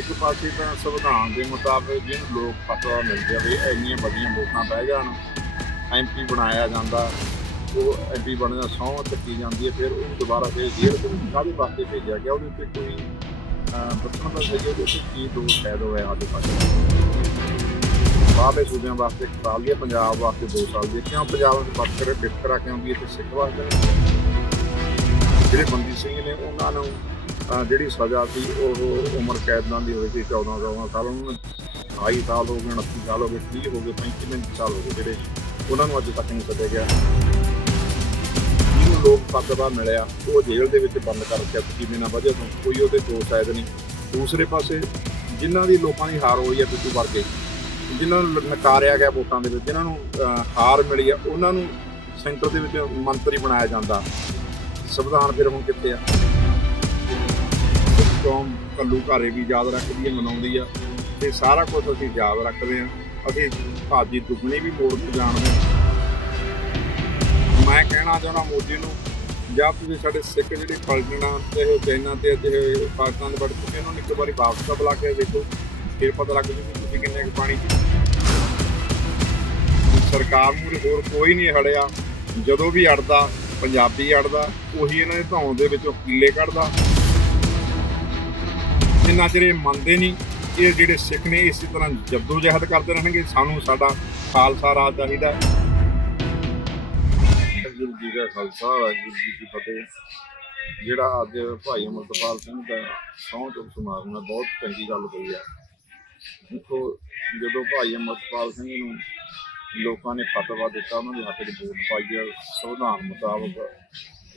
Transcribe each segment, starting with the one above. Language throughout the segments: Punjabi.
ਇੱਕ ਪਾਸੇ ਤਾਂ ਸੰਵਿਧਾਨ ਦੇ ਮੁਤਾਬਕ ਜਿਹਨੂੰ ਲੋਕ ਫਤਵਾ ਮਿਲ ਵੀ ਇੰਨੀਆਂ ਵੱਡੀਆਂ ਵੋਟਾਂ ਪੈ ਜਾਣ ਐਮਪੀ ਬਣਾਇਆ ਜਾਂਦਾ ਉਹ ਐਮਪੀ ਬਣਨ ਦਾ ਸਹੁੰ ਚੱਕੀ ਜਾਂਦੀ ਹੈ ਫਿਰ ਉਹ ਦੁਬਾਰਾ ਫਿਰ ਜੇਲ੍ਹ ਦੇ ਵਿੱਚ ਕਾਹਦੇ ਵਾਸਤੇ ਭੇਜਿਆ ਗਿਆ ਉਹਦੇ ਉੱਤੇ ਕੋਈ ਅਹ, ਦੱਸਣ ਦਾ ਸਹੀ ਉਹਦੇ ਉੱਤੇ ਕੀ ਦੋਸ਼ ਹੈ ਹੋਇਆ ਸਾਡੇ ਪਾਸੇ। ਬਾਹਰਲੇ ਸੂਬਿਆਂ ਵਾਸਤੇ ਇੱਕ ਸਾਲ ਦੀ ਪੰਜਾਬ ਵਾਸਤੇ 2 ਸਾਲ ਦੀ ਕਿਉਂ ਪੰਜਾਬ ਵਿੱਚ ਬੱਤ ਕਰੇ ਵਿਤਕਰਾ ਕਿਉਂ ਇੱਥੇ ਸਿੱਖ ਵਾਸਤੇ ਜਿਹੜੇ ਬੰਦੀ ਸਿੰਘ ਨੇ ਉਹਨਾਂ ਨੂੰ ਜਿਹੜੀ ਸਜ਼ਾ ਸੀ, ਉਹ ਉਮਰ ਕੈਦ ਨਾਲ ਦੀ ਹੋਈ ਸੀ 14 14 ਸਾਲ ਉਹਨਾਂ ਨੂੰ। 28 ਸਾਲ ਹੋ ਗਏ 29 ਸਾਲ ਹੋ ਗਏ 30 ਹੋ ਗਏ 35 35 ਸਾਲ ਹੋ ਗਏ ਜਿਹੜੇ ਉਹਨਾਂ ਨੂੰ ਅੱਜ ਤੱਕ ਨਹੀਂ ਸੱਦਿਆ ਗਿਆ। ਜਿਹਨੂੰ ਲੋਕ ਫਤਵਾ ਮਿਲਿਆ, ਉਹ ਜੇਲ੍ਹ ਦੇ ਵਿੱਚ ਬੰਦ ਕਰ ਰੱਖਿਆ ਤੁਸੀਂ ਬਿਨਾਂ ਵਜ੍ਹਾ ਤੋਂ। ਕੋਈ ਉਹਦੇ ਦੋਸ਼ ਆਇਦ ਨਹੀਂ। ਦੂਸਰੇ ਪਾਸੇ ਜਿਨ੍ਹਾਂ ਦੀ ਲੋਕਾਂ ਦੀ ਹਾਰ ਹੋਈ ਹੈ ਬਿੱਟੂ ਵਰਗੇ ਜਿਨ੍ਹਾਂ ਨੂੰ ਨਕਾਰਿਆ ਗਿਆ ਵੋਟਾਂ ਦੇ ਵਿੱਚ, ਜਿਨ੍ਹਾਂ ਨੂੰ ਹਾਰ ਮਿਲੀ ਆ ਉਹਨਾਂ ਨੂੰ ਸੈਂਟਰ ਦੇ ਵਿੱਚ ਮੰਤਰੀ ਬਣਾਇਆ ਜਾਂਦਾ। ਸੰਵਿਧਾਨ ਫਿਰ ਹੁਣ ਕਿੱਥੇ ਆ? ਕੌਮ ਕੱਲੂ ਘਾਰੇ ਵੀ ਯਾਦ ਰੱਖਦੀ ਹੈ, ਮਨਾਉਂਦੀ ਆ। ਤੇ ਸਾਰਾ ਕੁਝ ਅਸੀਂ ਯਾਦ ਰੱਖਦੇ ਆ ਅਸੀਂ ਭਾਜੀ ਦੁੱਗਣੀ ਵੀ ਮੋੜ 'ਤੇ ਜਾਣਦੇ ਹਾਂ। ਮੈਂ ਕਹਿਣਾ ਚਾਹੁੰਦਾ ਮੋਦੀ ਨੂੰ, ਜਾਂ ਤੁਸੀਂ ਸਾਡੇ ਸਿੱਖ ਜਿਹੜੇ ਫਲਟਣਾ ਤੇ ਉਹ ਚਾਈਨਾ ਤੇ ਤੇ ਪਾਕਿਸਤਾਨ ਦੇ ਬੜ ਚੁੱਕੇ ਇਹਨਾਂ ਨੂੰ ਇੱਕ ਵਾਰੀ ਵਾਪਸ ਤਾਂ ਬੁਲਾ ਕੇ ਦੇਖੋ। ਫਿਰ ਪਤਾ ਲੱਗ ਜੂ ਕਿ ਤੁਸੀਂ ਕਿੰਨੇ ਕੁ ਪਾਣੀ 'ਚ ਸਰਕਾਰ ਨੂੰ ਹੋਰ ਕੋਈ ਨਹੀਂ ਹੜਿਆ। ਜਦੋਂ ਵੀ ਅੜਦਾ, ਪੰਜਾਬੀ ਅੜਦਾ, ਉਹੀ ਇਹਨਾਂ ਦੇ ਧੌਂ ਦੇ ਵਿੱਚੋਂ ਕੀਲੇ ਕੱਢਦਾ। ਜਿੰਨਾ ਚਿਰ ਇਹ ਮੰਨਦੇ ਨਹੀਂ, ਇਹ ਜਿਹੜੇ ਸਿੱਖ ਨੇ ਇਸੇ ਤਰ੍ਹਾਂ ਜੱਦੋ ਜਹਿਦ ਕਰਦੇ ਰਹਿਣਗੇ, ਸਾਨੂੰ ਸਾਡਾ ਖਾਲਸਾ ਰਾਜ ਚਾਹੀਦਾ ਵਾਹਿਗੁਰੂ ਜੀ ਦਾ ਖਾਲਸਾ, ਵਾਹਿਗੁਰੂ ਜੀ ਕੀ ਫਤਿਹ। ਜਿਹੜਾ ਅੱਜ ਭਾਈ ਅਮਰਤਪਾਲ ਸਿੰਘ ਦਾ ਸਹੁੰ ਚੁੱਕ ਸਮਾਗਮ ਹੈ ਬਹੁਤ ਚੰਗੀ ਗੱਲ ਹੋਈ ਹੈ ਦੇਖੋ, ਜਦੋਂ ਭਾਈ ਅਮਰਤਪਾਲ ਸਿੰਘ ਨੂੰ ਲੋਕਾਂ ਨੇ ਫਤਵਾ ਦਿੱਤਾ, ਉਹਨਾਂ ਦੇ ਹੱਕ 'ਚ ਵੋਟ ਪਾਈ ਹੈ ਸੰਵਿਧਾਨ ਮੁਤਾਬਕ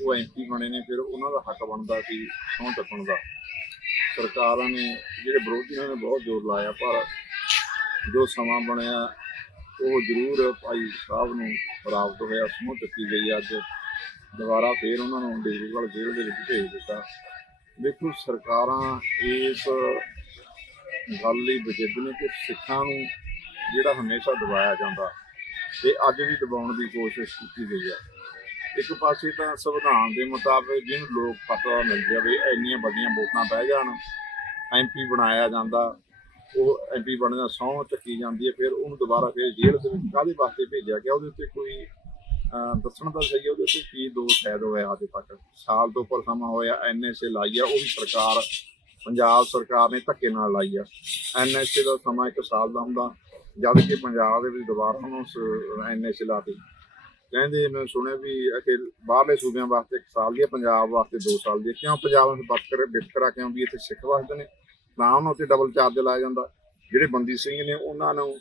ਉਹ ਐਮਪੀ ਬਣੇ ਨੇ, ਫਿਰ ਉਹਨਾਂ ਦਾ ਹੱਕ ਬਣਦਾ ਸੀ ਸਹੁੰ ਚੁੱਕਣ ਦਾ। ਸਰਕਾਰਾਂ ਨੇ, ਜਿਹੜੇ ਵਿਰੋਧੀਆਂ ਨੇ ਬਹੁਤ ਜ਼ੋਰ ਲਾਇਆ, ਪਰ ਜੋ ਸਮਾਂ ਬਣਿਆ, ਉਹ ਜ਼ਰੂਰ ਭਾਈ ਸਾਹਿਬ ਨੂੰ ਪ੍ਰਾਪਤ ਹੋਇਆ ਸਮੂਹ ਚੱਕੀ ਗਈ ਅੱਜ। ਦੁਬਾਰਾ ਫੇਰ ਉਹਨਾਂ ਨੂੰ ਡਿਬਰੂਗੜ੍ਹ ਜੇਲ੍ਹ ਦੇ ਵਿੱਚ ਭੇਜ ਦਿੱਤਾ। ਦੇਖੋ, ਸਰਕਾਰਾਂ ਇਸ ਗੱਲ ਲਈ ਵਜਿੱਦ ਨੇ ਕਿ ਸਿੱਖਾਂ ਨੂੰ ਜਿਹੜਾ ਹਮੇਸ਼ਾ ਦਬਾਇਆ ਜਾਂਦਾ, ਤੇ ਅੱਜ ਵੀ ਦਬਾਉਣ ਦੀ ਕੋਸ਼ਿਸ਼ ਕੀਤੀ ਗਈ ਹੈ ਇੱਕ ਪਾਸੇ ਤਾਂ ਸੰਵਿਧਾਨ ਦੇ ਮੁਤਾਬਕ ਜਿਹਨੂੰ ਲੋਕ ਫਤਵਾ ਮਿਲ ਜਾਵੇ, ਇੰਨੀਆਂ ਵੱਡੀਆਂ ਵੋਟਾਂ ਪੈ ਜਾਣ ਐਮਪੀ ਬਣਾਇਆ ਜਾਂਦਾ, ਉਹ ਐਮਪੀ ਬਣਨ ਦਾ ਸਹੁੰ ਚੱਕੀ ਜਾਂਦੀ ਹੈ, ਫਿਰ ਉਹਨੂੰ ਦੁਬਾਰਾ ਫਿਰ ਜੇਲ੍ਹ ਦੇ ਵਿੱਚ ਕਾਹਦੇ ਵਾਸਤੇ ਭੇਜਿਆ ਗਿਆ? ਉਹਦੇ ਉੱਤੇ ਕੋਈ ਦੱਸਣ ਦਾ ਸਹੀ ਉਹਦੇ ਉੱਤੇ ਕੀ ਦੋਸ਼ ਹੈ ਹੋਇਆ ਹੈ ਤੱਕ? ਸਾਲ ਤੋਂ ਉੱਪਰ ਸਮਾਂ ਹੋਇਆ ਐਨਐਸਏ ਲਾਈ ਆ, ਉਹ ਵੀ ਸਰਕਾਰ, ਪੰਜਾਬ ਸਰਕਾਰ ਨੇ ਧੱਕੇ ਨਾਲ ਲਾਈ ਆ। ਐਨਐਸਏ ਦਾ ਸਮਾਂ ਇੱਕ ਸਾਲ ਦਾ ਹੁੰਦਾ, ਜਦ ਕਿ ਪੰਜਾਬ ਦੇ ਵਿੱਚ ਦੁਬਾਰਾ ਉਹਨੂੰ ਐਨਐਸਏ ਲਾਤੀ। ਕਹਿੰਦੇ, ਮੈਂ ਸੁਣਿਆ ਵੀ ਅਖੇ ਬਾਹਰਲੇ ਸੂਬਿਆਂ ਵਾਸਤੇ ਇੱਕ ਸਾਲ ਦੀ ਹੈ ਪੰਜਾਬ ਵਾਸਤੇ 2 ਸਾਲ ਦੀ ਹੈ ਕਿਉਂ ਪੰਜਾਬ ਵਿੱਚ ਬੱਕਰ ਵਿਤਕਰਾ ਕਿਉਂ ਵੀ ਇੱਥੇ ਸਿੱਖ ਵਾਸਤੇ ਨੇ? ਤਾਂ ਉਹਨਾਂ ਉੱਤੇ ਡਬਲ ਚਾਰਜ ਲਾਇਆ ਜਾਂਦਾ। ਜਿਹੜੇ ਬੰਦੀ ਸਿੰਘ ਨੇ, ਉਹਨਾਂ ਨੂੰ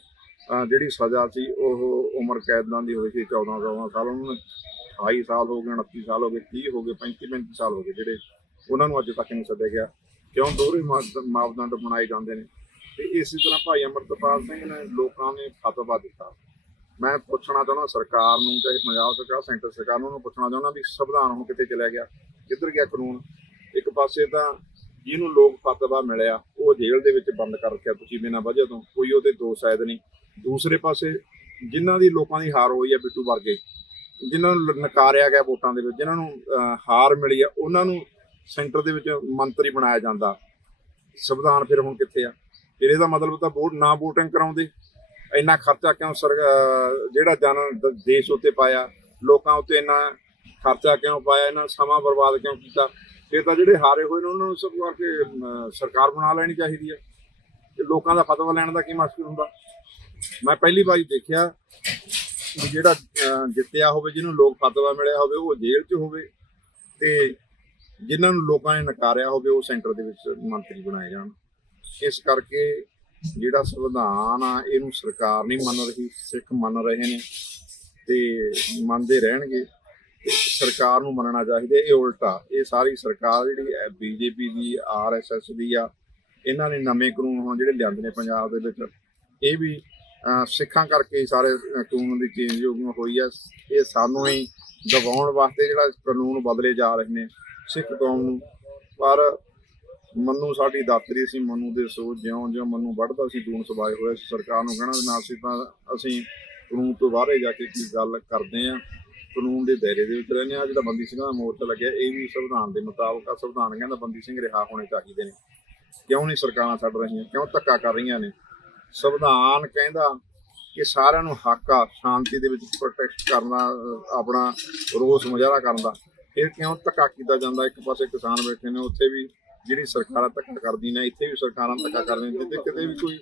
ਜਿਹੜੀ ਸਜ਼ਾ ਸੀ, ਉਹ ਉਮਰ ਕੈਦ ਨਾਲ ਦੀ ਹੋਈ ਸੀ 14 14 ਸਾਲ ਉਹਨਾਂ ਨੂੰ 28 ਸਾਲ ਹੋ ਗਏ 29 ਸਾਲ ਹੋ ਗਏ 30 ਹੋ ਗਏ 35 35 ਸਾਲ ਹੋ ਗਏ ਜਿਹੜੇ ਉਹਨਾਂ ਨੂੰ ਅੱਜ ਤੱਕ ਨਹੀਂ ਸੱਦਿਆ ਗਿਆ। ਕਿਉਂ ਦੋਹਰੇ ਮਾਪ- ਮਾਪਦੰਡ ਬਣਾਏ ਜਾਂਦੇ ਨੇ? ਤੇ ਇਸੇ ਤਰ੍ਹਾਂ ਭਾਈ ਅਮਰਤਪਾਲ ਸਿੰਘ ਨੇ ਲੋਕਾਂ ਨੇ ਫਤਵਾ ਦਿੱਤਾ। ਮੈਂ ਪੁੱਛਣਾ ਚਾਹੁੰਦਾ ਸਰਕਾਰ ਨੂੰ, ਚਾਹੇ ਪੰਜਾਬ ਸਰਕਾਰ, ਸੈਂਟਰ ਸਰਕਾਰ ਨੂੰ, ਉਹਨੂੰ ਪੁੱਛਣਾ ਚਾਹੁੰਦਾ ਵੀ ਸੰਵਿਧਾਨ ਹੁਣ ਕਿੱਥੇ ਚਲਿਆ ਗਿਆ, ਕਿੱਧਰ ਗਿਆ ਕਾਨੂੰਨ? ਇੱਕ ਪਾਸੇ ਤਾਂ ਜਿਹਨੂੰ ਲੋਕ ਫਤਵਾ ਮਿਲਿਆ, ਉਹ ਜੇਲ੍ਹ ਦੇ ਵਿੱਚ ਬੰਦ ਕਰ ਰੱਖਿਆ ਤੁਸੀਂ ਬਿਨਾਂ ਵਜ੍ਹਾ ਤੋਂ, ਕੋਈ ਉਹਦੇ ਦੋ ਸ਼ਾਇਦ ਨਹੀਂ। ਦੂਸਰੇ ਪਾਸੇ ਜਿਨ੍ਹਾਂ ਦੀ ਲੋਕਾਂ ਦੀ ਹਾਰ ਹੋਈ ਹੈ ਬਿੱਟੂ ਵਰਗੇ, ਜਿਨ੍ਹਾਂ ਨੂੰ ਨਕਾਰਿਆ ਗਿਆ ਵੋਟਾਂ ਦੇ ਵਿੱਚ, ਜਿਨ੍ਹਾਂ ਨੂੰ ਹਾਰ ਮਿਲੀ ਆ ਉਹਨਾਂ ਨੂੰ ਸੈਂਟਰ ਦੇ ਵਿੱਚ ਮੰਤਰੀ ਬਣਾਇਆ ਜਾਂਦਾ। ਸੰਵਿਧਾਨ ਫਿਰ ਹੁਣ ਕਿੱਥੇ ਆ? ਫਿਰ ਇਹਦਾ ਮਤਲਬ ਤਾਂ ਵੋਟ ਨਾ ਵੋਟਿੰਗ ਕਰਾਉਂਦੇ ਇੰਨਾ ਖਰਚਾ ਕਿਉਂ ਸਰ ਜਿਹੜਾ ਜਨ ਦੇਸ਼ ਉੱਤੇ ਪਾਇਆ, ਲੋਕਾਂ ਉੱਤੇ ਇੰਨਾ ਖਰਚਾ ਕਿਉਂ ਪਾਇਆ ਇਹਨਾਂ ਸਮਾਂ ਬਰਬਾਦ ਕਿਉਂ ਕੀਤਾ? ਫਿਰ ਤਾਂ ਜਿਹੜੇ ਹਾਰੇ ਹੋਏ ਨੇ, ਉਹਨਾਂ ਨੂੰ ਸਭ ਕਰਕੇ ਸਰਕਾਰ ਬਣਾ ਲੈਣੀ ਚਾਹੀਦੀ ਹੈ। ਤੇ ਲੋਕਾਂ ਦਾ ਫਤਵਾ ਲੈਣ ਦਾ ਕੀ ਮਕਸਦ ਹੁੰਦਾ? ਮੈਂ ਪਹਿਲੀ ਵਾਰੀ ਦੇਖਿਆ ਵੀ ਜਿਹੜਾ ਜਿੱਤਿਆ ਹੋਵੇ, ਜਿਹਨੂੰ ਲੋਕ ਫਤਵਾ ਮਿਲਿਆ ਹੋਵੇ, ਉਹ ਜੇਲ੍ਹ 'ਚ ਹੋਵੇ ਤੇ ਜਿਨ੍ਹਾਂ ਨੂੰ ਲੋਕਾਂ ਨੇ ਨਕਾਰਿਆ ਹੋਵੇ, ਉਹ ਸੈਂਟਰ ਦੇ ਵਿੱਚ ਮੰਤਰੀ ਬਣਾਏ ਜਾਣ। ਇਸ ਕਰਕੇ ਜਿਹੜਾ ਸੰਵਿਧਾਨ ਆ, ਇਹਨੂੰ ਸਰਕਾਰ ਨਹੀਂ ਮੰਨ ਰਹੀ, ਸਿੱਖ ਮੰਨ ਰਹੇ ਨੇ ਤੇ ਮੰਨਦੇ ਰਹਿਣਗੇ। ਸਰਕਾਰ ਨੂੰ ਮੰਨਣਾ ਚਾਹੀਦਾ, ਇਹ ਉਲਟਾ। ਇਹ ਸਾਰੀ ਸਰਕਾਰ ਜਿਹੜੀ ਹੈ, ਬੀਜੇਪੀ ਦੀ ਆਰਐਸਐਸ ਦੀ ਆ, ਇਹਨਾਂ ਨੇ ਨਵੇਂ ਕਾਨੂੰਨ ਹੁਣ ਜਿਹੜੇ ਲਿਆਂਦੇ ਨੇ ਪੰਜਾਬ ਦੇ ਵਿੱਚ। ਇਹ ਵੀ ਸਿੱਖਾਂ ਕਰਕੇ ਹੀ ਸਾਰੇ ਕਾਨੂੰਨ ਦੀ ਚੇਂਜ ਹੋਈ ਆ ਇਹ ਸਾਨੂੰ ਹੀ ਦਬਾਉਣ ਵਾਸਤੇ ਜਿਹੜਾ ਕਾਨੂੰਨ ਬਦਲੇ ਜਾ ਰਹੇ ਨੇ ਸਿੱਖ ਕੌਮ ਨੂੰ। ਪਰ ਮੰਨੂ ਸਾਡੀ ਦਾਤਰੀ ਸੀ, ਮੰਨੂ ਦੇ ਸੋ ਜਿਉਂ ਜਿਉਂ ਮੰਨੂ ਵੱਢਦਾ ਸੀ, ਦੂਣ ਸਵਾਏ ਹੋਏ ਸੀ। ਸਰਕਾਰ ਨੂੰ ਕਹਿਣਾ ਨਾ ਸੀ ਤਾਂ ਅਸੀਂ ਕਾਨੂੰਨ ਤੋਂ ਬਾਹਰੇ ਜਾ ਕੇ ਕੀ ਗੱਲ ਕਰਦੇ ਆ ਕਾਨੂੰਨ ਦੇ ਦਾਇਰੇ ਦੇ ਵਿੱਚ ਰਹਿੰਦੇ ਆ ਜਿਹੜਾ ਬੰਦੀ ਸਿੰਘਾਂ ਦਾ ਮੋਰਚਾ ਲੱਗਿਆ। ਇਹ ਵੀ ਸੰਵਿਧਾਨ ਦੇ ਮੁਤਾਬਕ ਆ। ਸੰਵਿਧਾਨ ਕਹਿੰਦਾ ਬੰਦੀ ਸਿੰਘ ਰਿਹਾ ਹੋਣੇ ਚਾਹੀਦੇ ਨੇ। ਕਿਉਂ ਨਹੀਂ ਸਰਕਾਰਾਂ ਛੱਡ ਰਹੀਆਂ? ਕਿਉਂ ਧੱਕਾ ਕਰ ਰਹੀਆਂ ਨੇ? ਸੰਵਿਧਾਨ ਕਹਿੰਦਾ ਕਿ ਸਾਰਿਆਂ ਨੂੰ ਹੱਕ ਆ ਸ਼ਾਂਤੀ ਦੇ ਵਿੱਚ ਪ੍ਰੋਟੈਕਟ ਕਰਨਾ ਅਹ ਆਪਣਾ ਰੋਸ ਮੁਜ਼ਾਹਰਾ ਕਰਨ ਦਾ। ਫਿਰ ਕਿਉਂ ਧੱਕਾ ਕੀਤਾ ਜਾਂਦਾ? ਇੱਕ ਪਾਸੇ ਕਿਸਾਨ ਬੈਠੇ ਨੇ, ਉੱਥੇ ਵੀ ਜਿਹੜੀ ਸਰਕਾਰਾਂ ਧੱਕਾ ਕਰਦੀ ਨੇ, ਇੱਥੇ ਵੀ ਸਰਕਾਰਾਂ ਧੱਕਾ ਕਰਦੀਆਂ ਰਹੀਆਂ ਕਿਤੇ ਵੀ ਕੋਈ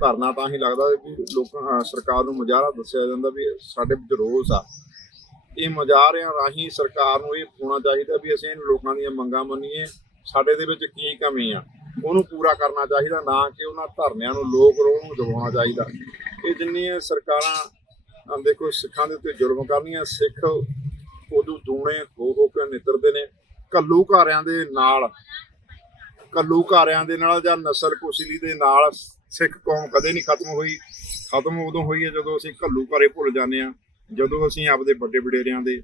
ਧਰਨਾ ਤਾਂ ਹੀ ਲੱਗਦਾ ਵੀ ਲੋਕਾਂ ਸਰਕਾਰ ਨੂੰ ਮੁਜ਼ਾਹਰਾ ਦੱਸਿਆ ਜਾਂਦਾ ਵੀ ਸਾਡੇ ਵਿੱਚ ਰੋਸ ਆ। ਇਹ ਮੁਜ਼ਾਹਰਿਆਂ ਰਾਹੀਂ ਸਰਕਾਰ ਨੂੰ ਇਹ ਹੋਣਾ ਚਾਹੀਦਾ ਵੀ ਅਸੀਂ ਲੋਕਾਂ ਦੀਆਂ ਮੰਗਾਂ ਮੰਨੀਏ, ਸਾਡੇ ਦੇ ਵਿੱਚ ਕੀ ਕਮੀ ਆ, ਉਹਨੂੰ ਪੂਰਾ ਕਰਨਾ ਚਾਹੀਦਾ, ਨਾ ਕਿ ਉਹਨਾਂ ਧਰਨਿਆਂ ਨੂੰ ਲੋਕ ਰੋਹ ਨੂੰ ਦਬਾਉਣਾ ਚਾਹੀਦਾ। ਇਹ ਜਿੰਨੀਆਂ ਸਰਕਾਰਾਂ ਦੇਖੋ, ਸਿੱਖਾਂ ਦੇ ਉੱਤੇ ਜ਼ੁਲਮ ਕਰਨੀਆਂ ਸਿੱਖ ਉਦੋਂ ਦੂਣੇ ਹੋ ਹੋ ਕੇ ਨਿਤਰਦੇ ਨੇ ਕੱਲੂ ਘਾਰਿਆਂ ਦੇ ਨਾਲ ਕੱਲੂ ਘਾਰਿਆਂ ਦੇ ਨਾਲ ਜਾਂ ਨਸਲ ਕੁਸ਼ਲੀ ਦੇ ਨਾਲ ਸਿੱਖ ਕੌਮ ਕਦੇ ਨਹੀਂ ਖਤਮ ਹੋਈ। ਖਤਮ ਉਦੋਂ ਹੋਈ ਹੈ ਜਦੋਂ ਅਸੀਂ ਕੱਲੂ ਘਾਰੇ ਭੁੱਲ ਜਾਂਦੇ ਆ ਜਦੋਂ ਅਸੀਂ ਆਪਦੇ ਵੱਡੇ ਵਡੇਰਿਆਂ ਦੇ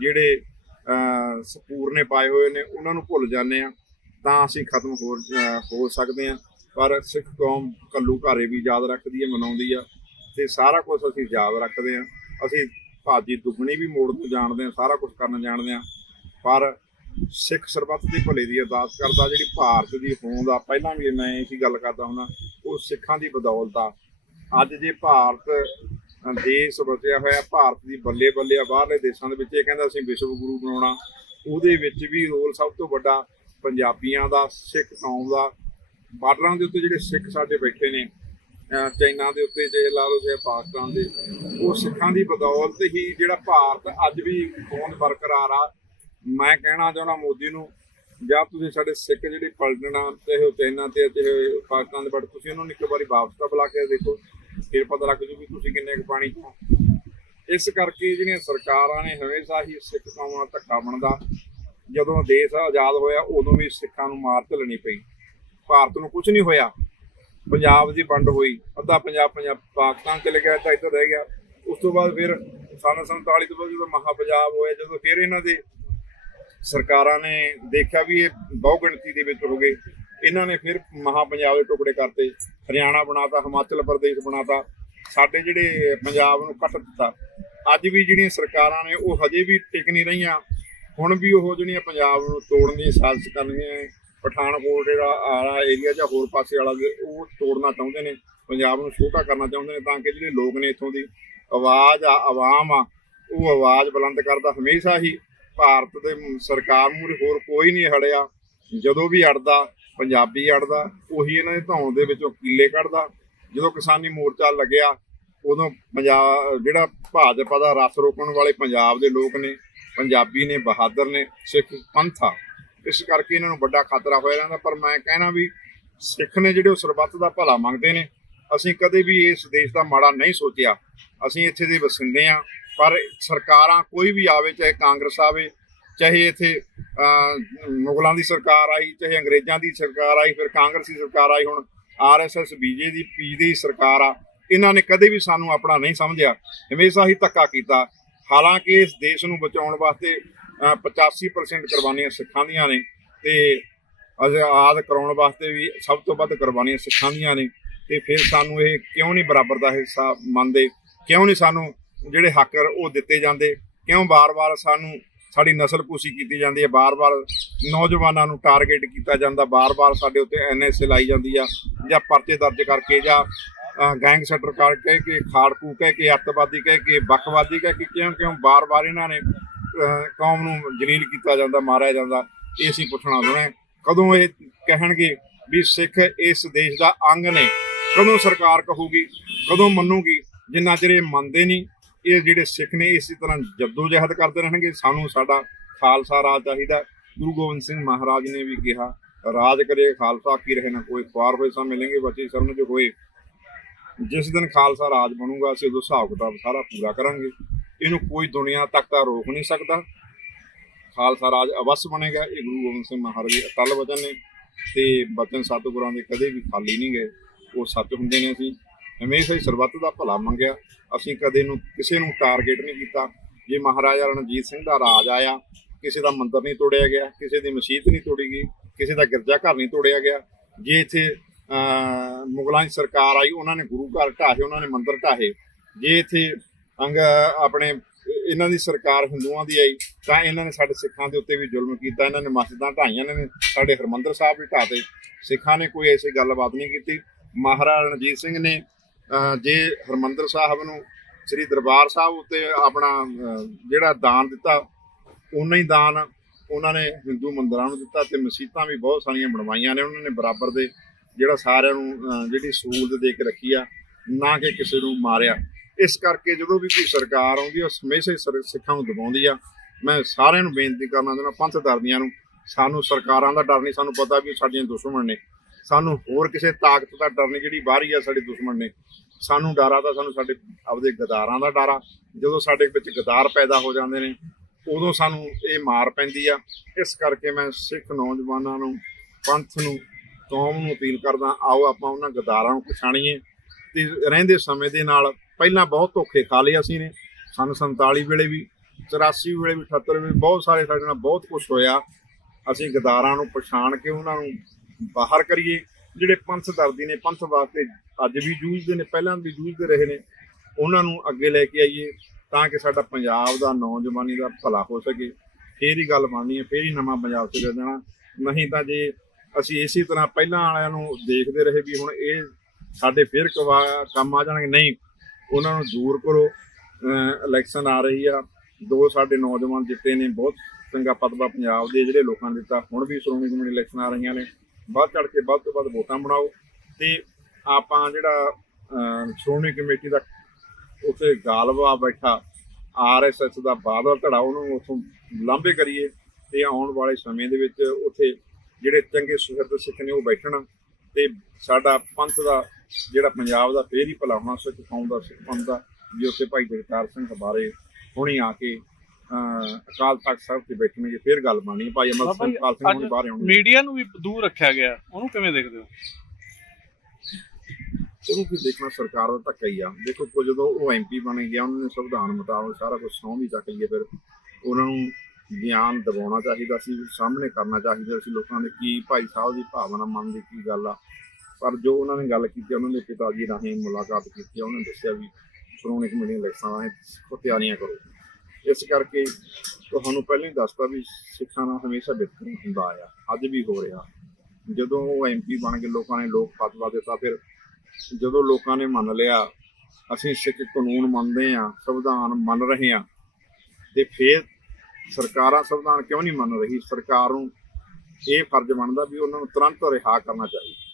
ਜਿਹੜੇ, ਅਹ, ਸਪੂਰਨੇ ਪਾਏ ਹੋਏ ਨੇ, ਉਹਨਾਂ ਨੂੰ ਭੁੱਲ ਜਾਂਦੇ ਆ ਤਾਂ ਅਸੀਂ ਖਤਮ ਹੋ ਹੋ ਸਕਦੇ ਆ ਪਰ ਸਿੱਖ ਕੌਮ ਕੱਲੂ ਘਾਰੇ ਵੀ ਯਾਦ ਰੱਖਦੀ ਹੈ, ਮਨਾਉਂਦੀ ਆ ਤੇ ਸਾਰਾ ਕੁਝ ਅਸੀਂ ਯਾਦ ਰੱਖਦੇ ਆ ਅਸੀਂ ਭਾਜੀ ਦੁੱਗਣੀ ਵੀ ਮੋੜ ਤੋਂ ਜਾਣਦੇ ਆ ਸਾਰਾ ਕੁਝ ਕਰਨ ਜਾਣਦੇ ਆ ਪਰ ਸਿੱਖ ਸਰਬੱਤ ਦੀ ਭਲੇ ਦੀ ਅਰਦਾਸ ਕਰਦਾ, ਜਿਹੜੀ ਭਾਰਤ ਦੀ ਹੋਂਦ ਆ। ਪਹਿਲਾਂ ਵੀ ਮੈਂ ਇਹੀ ਗੱਲ ਕਰਦਾ ਹੁੰਦਾ, ਉਹ ਸਿੱਖਾਂ ਦੀ ਬਦੌਲਤ ਆ। ਅੱਜ ਜੇ ਭਾਰਤ ਦੇਸ਼ ਬਚਿਆ ਹੋਇਆ, ਭਾਰਤ ਦੀ ਬੱਲੇ ਬੱਲੇ ਆ, ਬਾਹਰਲੇ ਦੇਸ਼ਾਂ ਦੇ ਵਿੱਚ ਇਹ ਕਹਿੰਦਾ ਅਸੀਂ ਵਿਸ਼ਵ ਗੁਰੂ ਬਣਾਉਣਾ। ਉਹਦੇ ਵਿੱਚ ਵੀ ਰੋਲ ਸਭ ਤੋਂ ਵੱਡਾ ਪੰਜਾਬੀਆਂ ਦਾ, ਸਿੱਖ ਕੌਮ ਦਾ। ਬਾਰਡਰਾਂ ਦੇ ਉੱਤੇ ਜਿਹੜੇ ਸਿੱਖ ਸਾਡੇ ਬੈਠੇ ਨੇ ਚਾਈਨਾ ਦੇ ਉੱਤੇ ਜੇ ਲਾ ਲਓ ਜੇ ਪਾਕਿਸਤਾਨ ਦੇ, ਉਹ ਸਿੱਖਾਂ ਦੀ ਬਦੌਲਤ ਹੀ ਜਿਹੜਾ ਭਾਰਤ ਅੱਜ ਵੀ ਹੋਂਦ ਬਰਕਰਾਰ ਆ। ਮੈਂ ਕਹਿਣਾ ਚਾਹੁੰਦਾ ਮੋਦੀ ਨੂੰ, ਜਾਂ ਤੁਸੀਂ ਸਾਡੇ ਸਿੱਖ ਜਿਹੜੀ ਪਲਟਣਾ ਤੇ ਉਹ ਚਾਈਨਾ ਤੇ ਤੇ ਪਾਕਿਸਤਾਨ ਦੇ ਬਟ ਤੁਸੀਂ ਉਹਨਾਂ ਨੂੰ ਇੱਕ ਵਾਰੀ ਵਾਪਸ ਤਾਂ ਬੁਲਾ ਕੇ ਦੇਖੋ, ਫਿਰ ਪਤਾ ਲੱਗ ਜੂ ਵੀ ਤੁਸੀਂ ਕਿੰਨੇ ਕੁ ਪਾਣੀ 'ਚ। ਇਸ ਕਰਕੇ ਜਿਹੜੀਆਂ ਸਰਕਾਰਾਂ ਨੇ ਹਮੇਸ਼ਾ ਹੀ ਸਿੱਖ ਕੌਮਾਂ ਨਾਲ ਧੱਕਾ ਬਣਦਾ। ਜਦੋਂ ਦੇਸ਼ ਆਜ਼ਾਦ ਹੋਇਆ, ਉਦੋਂ ਵੀ ਸਿੱਖਾਂ ਨੂੰ ਮਾਰ ਝੱਲਣੀ ਪਈ। ਭਾਰਤ ਨੂੰ ਕੁਝ ਨਹੀਂ ਹੋਇਆ। ਪੰਜਾਬ ਦੀ ਵੰਡ ਹੋਈ। ਅੱਧਾ ਪੰਜਾਬ ਪੰਜਾਬ ਪਾਕਿਸਤਾਨ ਚਲੇ ਗਿਆ ਤਾਂ ਇੱਧਰ ਰਹਿ ਗਿਆ। ਉਸ ਤੋਂ ਬਾਅਦ ਫਿਰ ਸਨ 47 ਤੋਂ ਬਾਅਦ ਜਦੋਂ ਮਹਾ ਪੰਜਾਬ ਹੋਇਆ ਜਦੋਂ ਫਿਰ ਇਹਨਾਂ ਦੇ ਸਰਕਾਰਾਂ ਨੇ ਦੇਖਿਆ ਵੀ ਇਹ ਬਹੁ ਗਿਣਤੀ ਦੇ ਵਿੱਚ ਹੋ ਗਏ। ਇਹਨਾਂ ਨੇ ਫਿਰ ਮਹਾ ਪੰਜਾਬ ਦੇ ਟੁਕੜੇ ਕਰਤੇ, ਹਰਿਆਣਾ ਬਣਾਤਾ, ਹਿਮਾਚਲ ਪ੍ਰਦੇਸ਼ ਬਣਾਤਾ। ਸਾਡੇ ਜਿਹੜੇ ਪੰਜਾਬ ਨੂੰ ਕੱਟ ਦਿੱਤਾ। ਅੱਜ ਵੀ ਜਿਹੜੀਆਂ ਸਰਕਾਰਾਂ ਨੇ ਉਹ ਹਜੇ ਵੀ ਟਿਕ ਨਹੀਂ ਰਹੀਆਂ। ਹੁਣ ਵੀ ਉਹ ਜਿਹੜੀਆਂ ਪੰਜਾਬ ਨੂੰ ਤੋੜਨ ਦੀ ਸਾਜ਼ਿਸ਼ ਕਰ ਰਹੀਆਂ ਪਠਾਨਕੋਟ ਜਿਹੜਾ ਆਲਾ ਏਰੀਆ ਜਾਂ ਹੋਰ ਪਾਸੇ ਵਾਲਾ ਉਹ ਤੋੜਨਾ ਚਾਹੁੰਦੇ ਨੇ, ਪੰਜਾਬ ਨੂੰ ਛੋਟਾ ਕਰਨਾ ਚਾਹੁੰਦੇ ਨੇ ਤਾਂ ਕਿ ਜਿਹੜੇ ਲੋਕ ਨੇ ਇੱਥੋਂ ਦੀ ਆਵਾਜ਼ ਆ, ਆਵਾਮ ਆ, ਉਹ ਆਵਾਜ਼ ਬੁਲੰਦ ਕਰਦਾ। ਹਮੇਸ਼ਾ ਹੀ ਭਾਰਤ ਦੇ ਸਰਕਾਰ ਮੂਰੇ ਹੋਰ ਕੋਈ ਨਹੀਂ ਹੜਿਆ। ਜਦੋਂ ਵੀ ਅੜਦਾ ਪੰਜਾਬੀ ਅੜਦਾ ਉਹੀ ਇਹਨਾਂ ਦੇ ਧੌਣ ਦੇ ਵਿੱਚੋਂ ਕੀਲੇ ਕੱਢਦਾ। ਜਦੋਂ ਕਿਸਾਨੀ ਮੋਰਚਾ ਲੱਗਿਆ, ਉਦੋਂ ਪੰਜਾਬ, ਜਿਹੜਾ ਭਾਜਪਾ ਦਾ ਰਸ ਰੋਕਣ ਵਾਲੇ ਪੰਜਾਬ ਦੇ ਲੋਕ ਨੇ, ਪੰਜਾਬੀ ਨੇ, ਬਹਾਦਰ ਨੇ, ਸਿੱਖ ਪੰਥ ਆ। ਇਸ ਕਰਕੇ ਇਹਨਾਂ ਨੂੰ ਵੱਡਾ ਖਤਰਾ ਹੋਇਆ ਰਹਿੰਦਾ। ਪਰ ਮੈਂ ਕਹਿਣਾ ਵੀ ਸਿੱਖ ਨੇ ਜਿਹੜੇ ਉਹ ਸਰਬੱਤ ਦਾ ਭਲਾ ਮੰਗਦੇ ਨੇ, ਅਸੀਂ ਕਦੇ ਵੀ ਇਸ ਦੇਸ਼ ਦਾ ਮਾੜਾ ਨਹੀਂ ਸੋਚਿਆ। ਅਸੀਂ ਇੱਥੇ ਦੇ ਵਸਿੰਦੇ ਆ ਪਰ ਸਰਕਾਰਾਂ ਕੋਈ ਵੀ ਆਵੇ ਚਾਹੇ ਕਾਂਗਰਸ ਆਵੇ ਚਾਹੇ ਇੱਥੇ ਮੁਗਲਾਂ ਦੀ ਸਰਕਾਰ ਆਈ ਚਾਹੇ ਅੰਗਰੇਜ਼ਾਂ ਦੀ ਸਰਕਾਰ ਆਈ ਫਿਰ ਕਾਂਗਰਸ ਦੀ ਸਰਕਾਰ ਆਈ ਹੁਣ ਆਰਐਸਐਸ ਬੀਜੇ ਦੀ ਪੀ ਦੀ ਸਰਕਾਰ ਆ ਇਹਨਾਂ ਨੇ ਕਦੇ ਵੀ ਸਾਨੂੰ ਆਪਣਾ ਨਹੀਂ ਸਮਝਿਆ। ਹਮੇਸ਼ਾ ਹੀ ਧੱਕਾ ਕੀਤਾ। ਹਾਲਾਂਕਿ ਇਸ ਦੇਸ਼ ਨੂੰ ਬਚਾਉਣ ਵਾਸਤੇ ਅਹ, 85% ਕੁਰਬਾਨੀਆਂ ਸਿੱਖਾਂ ਦੀਆਂ ਨੇ ਤੇ ਆਜ਼ਾਦ ਕਰਾਉਣ ਵਾਸਤੇ ਵੀ ਸਭ ਤੋਂ ਵੱਧ ਕੁਰਬਾਨੀਆਂ ਸਿੱਖਾਂ ਦੀਆਂ ਨੇ ਤੇ ਫਿਰ ਸਾਨੂੰ ਇਹ ਕਿਉਂ ਨਹੀਂ ਬਰਾਬਰ ਦਾ ਹਿੱਸਾ ਮੰਨਦੇ ਕਿਉਂ ਨਹੀਂ ਸਾਨੂੰ ਜਿਹੜੇ ਹੱਕ ਉਹ ਦਿੱਤੇ ਜਾਂਦੇ। ਕਿਉਂ ਵਾਰ ਵਾਰ ਸਾਨੂੰ ਸਾਡੀ ਨਸਲ ਕੁਸ਼ੀ ਕੀਤੀ ਜਾਂਦੀ ਹੈ? ਬਾਰ-ਬਾਰ ਨੌਜਵਾਨਾਂ ਨੂੰ ਟਾਰਗੇਟ ਕੀਤਾ ਜਾਂਦਾ। ਬਾਰ-ਬਾਰ ਸਾਡੇ ਉੱਤੇ ਐਨਐਸਏ ਲਾਈ ਜਾਂਦੀ ਆ ਜਾਂ ਪਰਚੇ ਦਰਜ ਕਰਕੇ ਜਾਂ ਗੈਂਗਸਟਰ ਕਰਕੇ ਕਿ, ਖਾੜਕੂ ਕਹਿ ਕੇ, ਅੱਤਵਾਦੀ ਕਹਿ ਕੇ ਬੱਕਵਾਦੀ ਕਹਿ ਕੇ ਕਿਉਂ ਕਿਉਂ ਬਾਰ-ਬਾਰ ਇਹਨਾਂ ਨੇ ਕੌਮ ਨੂੰ ਜਲੀਲ ਕੀਤਾ ਜਾਂਦਾ, ਮਾਰਿਆ ਜਾਂਦਾ? ਇਹ ਅਸੀਂ ਪੁੱਛਣਾ ਚਾਹੁੰਦੇ ਹਾਂ। ਕਦੋਂ ਇਹ ਕਹਿਣਗੇ ਵੀ ਸਿੱਖ ਇਸ ਦੇਸ਼ ਦਾ ਅੰਗ ਨੇ? ਕਦੋਂ ਸਰਕਾਰ ਕਹੂਗੀ? ਕਦੋਂ ਮੰਨੂਗੀ? ਜਿੰਨਾ ਚਿਰ ਇਹ ਮੰਨਦੇ ਨਹੀਂ ਇਹ ਜਿਹੜੇ ਸਿੱਖ ਨੇ ਇਸੇ ਤਰ੍ਹਾਂ ਜਦੋਜਹਿਦ ਕਰਦੇ ਰਹਿਣਗੇ। ਸਾਨੂੰ ਸਾਡਾ ਖਾਲਸਾ ਰਾਜ ਚਾਹੀਦਾ। ਗੁਰੂ ਗੋਬਿੰਦ ਸਿੰਘ ਮਹਾਰਾਜ ਨੇ ਵੀ ਕਿਹਾ, ਰਾਜ ਕਰੇ, ਖਾਲਸਾ ਕੀ ਰਹੇ ਨਾ ਕੋਈ, ਖੁਆਰ ਹੋਏ ਸਾ ਮਿਲेंगे ਬੱਚੇ ਸ਼ਰਨ ਜੋ ਹੋਏ। ਜਿਸ ਦਿਨ ਖਾਲਸਾ ਰਾਜ ਬਣੂਗਾ, ਅਸੀਂ ਉਦੋਂ ਹਿਸਾਬ ਕਿਤਾਬ ਸਾਰਾ ਪੂਰਾ ਕਰਾਂਗੇ। ਇਹਨੂੰ ਕੋਈ ਦੁਨੀਆ ਤੱਕ ਤਾਂ ਰੋਕ ਨਹੀਂ ਸਕਦਾ। ਖਾਲਸਾ ਰਾਜ ਅਵਸ ਬਣੇਗਾ। ਇਹ ਗੁਰੂ ਗੋਬਿੰਦ ਸਿੰਘ ਮਹਾਰਾਜ ਦੇ ਅਟਲ ਵਚਨ ਨੇ। ਤੇ ਵਚਨ ਸਤਿਗੁਰਾਂ ਦੇ ਕਦੇ ਵੀ ਖਾਲੀ ਨਹੀਂ ਗਏ। ਉਹ ਸੱਚ ਹੁੰਦੇ ਨੇ ਅਸੀਂ। ਹਮੇਸ਼ਾ ਹੀ ਸਰਬੱਤ ਦਾ ਭਲਾ ਮੰਗਿਆ। ਅਸੀਂ ਕਦੇ ਨੂੰ ਕਿਸੇ ਨੂੰ ਟਾਰਗੇਟ ਨਹੀਂ ਕੀਤਾ। ਜੇ ਮਹਾਰਾਜਾ ਰਣਜੀਤ ਸਿੰਘ ਦਾ ਰਾਜ ਆਇਆ, ਕਿਸੇ ਦਾ ਮੰਦਰ ਨਹੀਂ ਤੋੜਿਆ ਗਿਆ, ਕਿਸੇ ਦੀ ਮਸਜਿਦ ਨਹੀਂ ਤੋੜੀ ਗਈ, ਕਿਸੇ ਦਾ ਗਿਰਜਾ ਘਰ ਨਹੀਂ ਤੋੜਿਆ ਗਿਆ, ਜੇ ਇੱਥੇ ਮੁਗਲਾਂ ਦੀ ਸਰਕਾਰ ਆਈ, ਉਹਨਾਂ ਨੇ ਗੁਰੂ ਘਰ ਢਾਹੇ, ਉਹਨਾਂ ਨੇ ਮੰਦਰ ਢਾਹੇ। ਜੇ ਇੱਥੇ ਅੰਗ, ਆਪਣੇ, ਇਹਨਾਂ ਦੀ ਸਰਕਾਰ ਹਿੰਦੂਆਂ ਦੀ ਆਈ, ਤਾਂ ਇਹਨਾਂ ਨੇ ਸਾਡੇ ਸਿੱਖਾਂ ਦੇ ਉੱਤੇ ਵੀ ਜ਼ੁਲਮ ਕੀਤਾ, ਇਹਨਾਂ ਨੇ ਮਸਜਿਦਾਂ ਢਾਈਆਂ ਇਹਨਾਂ ਨੇ ਸਾਡੇ ਹਰਮੰਦਰ ਸਾਹਿਬ ਵੀ ਢਾਤੇ ਸਿੱਖਾਂ ਨੇ ਕੋਈ ਐਸੀ ਗੱਲਬਾਤ ਨਹੀਂ ਕੀਤੀ। ਮਹਾਰਾਜਾ ਰਣਜੀਤ ਸਿੰਘ ਨੇ ਜੇ ਹਰਮੰਦਰ ਸਾਹਿਬ ਨੂੰ, ਸ੍ਰੀ ਦਰਬਾਰ ਸਾਹਿਬ ਉੱਤੇ ਆਪਣਾ ਜਿਹੜਾ ਦਾਨ ਦਿੱਤਾ ਉਨਾ ਹੀ ਦਾਨ ਉਹਨਾਂ ਨੇ ਹਿੰਦੂ ਮੰਦਰਾਂ ਨੂੰ ਦਿੱਤਾ ਤੇ ਮਸੀਤਾਂ ਵੀ ਬਹੁਤ ਸਾਰੀਆਂ ਬਣਵਾਈਆਂ ਨੇ, ਉਹਨਾਂ ਨੇ ਬਰਾਬਰ ਦੇ ਜਿਹੜਾ ਸਾਰਿਆਂ ਨੂੰ ਜਿਹੜੀ ਸਹੂਲਤ ਦੇ ਕੇ ਰੱਖੀ ਆ, ਨਾ ਕਿ ਕਿਸੇ ਨੂੰ ਮਾਰਿਆ। ਇਸ ਕਰਕੇ ਜਦੋਂ ਵੀ ਕੋਈ ਸਰਕਾਰ ਆਉਂਦੀ ਆ, ਉਹ ਹਮੇਸ਼ਾ ਹੀ ਸਰ- ਸਿੱਖਾਂ ਨੂੰ ਦਬਾਉਂਦੀ ਆ। ਮੈਂ ਸਾਰਿਆਂ ਨੂੰ ਬੇਨਤੀ ਕਰਨਾ ਚਾਹੁੰਦਾ, ਪੰਥ ਦਰਦੀਆਂ ਨੂੰ, ਸਾਨੂੰ ਸਰਕਾਰਾਂ ਦਾ ਡਰ ਨਹੀਂ, ਸਾਨੂੰ ਪਤਾ ਵੀ ਉਹ ਸਾਡੀਆਂ ਦੁਸ਼ਮਣ ਨੇ। ਸਾਨੂੰ ਹੋਰ ਕਿਸੇ ਤਾਕਤ ਦਾ ਡਰ ਨਹੀਂ, ਜਿਹੜੀ ਬਾਹਰੀ ਆ ਸਾਡੇ ਦੁਸ਼ਮਣ ਨੇ। ਸਾਨੂੰ ਡਰ ਆ ਤਾਂ ਸਾਨੂੰ ਸਾਡੇ ਆਪਦੇ ਗਦਾਰਾਂ ਦਾ ਡਰ। ਆ ਜਦੋਂ ਸਾਡੇ ਵਿੱਚ ਗਦਾਰ ਪੈਦਾ ਹੋ ਜਾਂਦੇ ਨੇ, ਉਦੋਂ ਸਾਨੂੰ ਇਹ ਮਾਰ ਪੈਂਦੀ ਆ। ਇਸ ਕਰਕੇ ਮੈਂ ਸਿੱਖ ਨੌਜਵਾਨਾਂ ਨੂੰ, ਪੰਥ ਨੂੰ, ਕੌਮ ਨੂੰ ਅਪੀਲ ਕਰਦਾ, ਆਓ ਆਪਾਂ ਉਹਨਾਂ ਗਦਾਰਾਂ ਨੂੰ ਪਛਾਣੀਏ। ਤੇ ਰਹਿੰਦੇ ਸਮੇਂ ਦੇ ਨਾਲ ਪਹਿਲਾਂ ਬਹੁਤ ਧੋਖੇ ਖਾ ਲਏ ਅਸੀਂ ਨੇ। ਸਨ 47 ਵੇਲੇ ਵੀ 84 ਵੇਲੇ ਵੀ 78 ਵੇਲੇ ਵੀ ਬਹੁਤ ਸਾਰੇ ਸਾਡੇ ਨਾਲ ਬਹੁਤ ਕੁਝ ਹੋਇਆ। ਅਸੀਂ ਗਦਾਰਾਂ ਨੂੰ ਪਛਾਣ ਕੇ ਉਹਨਾਂ ਨੂੰ ਬਾਹਰ ਕਰੀਏ, ਜਿਹੜੇ ਪੰਥ ਦਰਦੀ ਨੇ, ਪੰਥ ਵਾਸਤੇ ਅੱਜ ਵੀ ਜੂਝਦੇ ਨੇ, ਪਹਿਲਾਂ ਵੀ ਜੂਝਦੇ ਰਹੇ ਨੇ, ਉਹਨਾਂ ਨੂੰ ਅੱਗੇ ਲੈ ਕੇ ਆਈਏ ਤਾਂ ਕਿ ਸਾਡਾ ਪੰਜਾਬ ਦਾ ਨੌਜਵਾਨੀ ਦਾ ਭਲਾ ਹੋ ਸਕੇ। ਫੇਰ ਹੀ ਗੱਲ ਬਣਨੀ ਹੈ, ਫੇਰ ਹੀ ਨਵਾਂ ਪੰਜਾਬ ਸਿਰ ਜਾਣਾ ਨਹੀਂ ਤਾਂ ਜੇ ਅਸੀਂ ਇਸੇ ਤਰ੍ਹਾਂ ਪਹਿਲਾਂ ਵਾਲਿਆਂ ਨੂੰ ਦੇਖਦੇ ਰਹੇ ਵੀ ਹੁਣ ਇਹ ਸਾਡੇ ਫੇਰ ਕਵਾ- ਕੰਮ ਆ ਜਾਣਗੇ, ਨਹੀਂ, ਉਹਨਾਂ ਨੂੰ ਦੂਰ ਕਰੋ। ਇਲੈਕਸ਼ਨ ਆ ਰਹੀ ਆ, ਦੋ ਸਾਡੇ ਨੌਜਵਾਨ ਜਿੱਤੇ ਨੇ, ਬਹੁਤ ਚੰਗਾ ਪਦਵਾ ਪੰਜਾਬ ਦੇ, ਜਿਹੜੇ ਲੋਕਾਂ ਨੇ ਦਿੱਤਾ, ਹੁਣ ਵੀ ਸ਼੍ਰੋਮਣੀ ਕਮੇਟੀ ਇਲੈਕਸ਼ਨ ਆ ਰਹੀਆਂ ਨੇ। ਵੱਧ ਚੜ ਕੇ ਵੱਧ ਤੋਂ ਵੱਧ ਵੋਟਾਂ ਬਣਾਓ ਤੇ ਆਪਾਂ ਜਿਹੜਾ ਸ਼੍ਰੋਮਣੀ ਕਮੇਟੀ ਦਾ ਉੱਥੇ ਗਾਲਵਾ ਬੈਠਾ ਆਰਐਸਐਸ ਦਾ ਬਾਦਲ ਧੜਾ ਉਹਨੂੰ ਉੱਥੋਂ ਲਾਂਭੇ ਕਰੀਏ ਤੇ ਆਉਣ ਵਾਲੇ ਸਮੇਂ ਦੇ ਵਿੱਚ ਉੱਥੇ ਜਿਹੜੇ ਚੰਗੇ ਸੁਹਿਰਦ ਸਿੱਖ ਨੇ ਉਹ ਬੈਠਣ ਤੇ ਸਾਡਾ ਪੰਥ ਦਾ ਜਿਹੜਾ ਪੰਜਾਬ ਦਾ ਫੇਰ ਹੀ ਭਲਾ ਸਿੱਖ ਕੌਮ ਦਾ ਸਿੱਖ ਪੰਥ ਦਾ ਜੇ ਉੱਥੇ ਭਾਈ ਜਗਤਾਰ ਸਿੰਘ ਬਾਰੇ ਹੁਣੀ ਆ ਕੇ ਅਕਾਲ ਤਖਤ ਸਾਹਿਬ ਤੇ ਬੈਠਣਗੇ ਫੇਰ ਗੱਲ ਬਾਣੀ ਭਾਈ ਅਮਰ ਸਿੰਘ ਪਾਲ ਸਿੰਘ ਹੁਣੀ ਬਾਹਰ ਆਉਣਗੇ। ਮੀਡੀਆ ਨੂੰ ਵੀ ਦੂਰ ਰੱਖਿਆ ਗਿਆ। ਉਹਨੂੰ ਕਿਵੇਂ ਦੇਖਦੇ ਹੋ? ਉਹਨੂੰ ਕੀ ਦੇਖਣਾ ਸਰਕਾਰ ਦਾ ਧੱਕਾ ਹੀ ਆ। ਦੇਖੋ ਕੋ ਜਦੋਂ ਉਹ ਐਮਪੀ ਬਣ ਗਿਆ ਉਹਨਾਂ ਨੇ ਸੰਵਿਧਾਨ ਮੁਤਾਬਕ ਸਾਰਾ ਕੁਝ ਸਹੁੰ ਵੀ ਚੱਕ ਲਈਏ ਫਿਰ ਉਹਨਾਂ ਨੂੰ ਗਿਆਨ ਦਿਵਾਉਣਾ ਚਾਹੀਦਾ ਸੀ ਸਾਹਮਣੇ ਕਰਨਾ ਚਾਹੀਦਾ ਸੀ ਲੋਕਾਂ ਦੇ ਕੀ ਭਾਈ ਸਾਹਿਬ ਦੀ ਭਾਵਨਾ ਮਨ ਦੀ ਕੀ ਗੱਲ ਆ। ਪਰ ਜੋ ਉਹਨਾਂ ਨੇ ਗੱਲ ਕੀਤੀ ਉਹਨਾਂ ਦੇ ਪਿਤਾ ਜੀ ਰਾਹੀਂ ਮੁਲਾਕਾਤ ਕੀਤੀ ਉਹਨਾਂ ਨੇ ਦੱਸਿਆ ਵੀ ਸ਼੍ਰੋਮਣੀ ਕਮੇਟੀ ਇਲੈਕਸ਼ਨ ਰਾਹੀਂ ਤਿਆਰੀਆਂ ਕਰੋ। ਇਸ ਕਰਕੇ ਤੁਹਾਨੂੰ ਪਹਿਲਾਂ ਹੀ ਦੱਸਤਾ ਵੀ ਸਿੱਖਾਂ ਨਾਲ ਹਮੇਸ਼ਾ ਵਿਤਕਰਾ ਹੁੰਦਾ ਆਇਆ, ਅੱਜ ਵੀ ਹੋ ਰਿਹਾ। ਜਦੋਂ ਉਹ ਐਮਪੀ ਬਣ ਕੇ ਲੋਕਾਂ ਨੇ ਲੋਕ ਫਤਵਾ ਦਿੱਤਾ, ਫਿਰ ਜਦੋਂ ਲੋਕਾਂ ਨੇ ਮੰਨ ਲਿਆ, ਅਸੀਂ ਸਿੱਖ ਕਾਨੂੰਨ ਮੰਨਦੇ ਆ ਸੰਵਿਧਾਨ ਮੰਨ ਰਹੇ ਆ ਤੇ ਫਿਰ ਸਰਕਾਰਾਂ ਸੰਵਿਧਾਨ ਕਿਉਂ ਨਹੀਂ ਮੰਨ ਰਹੀ ਸਰਕਾਰ ਨੂੰ ਇਹ ਫਰਜ਼ ਬਣਦਾ ਵੀ ਉਹਨਾਂ ਨੂੰ ਤੁਰੰਤ ਰਿਹਾ ਕਰਨਾ ਚਾਹੀਦਾ।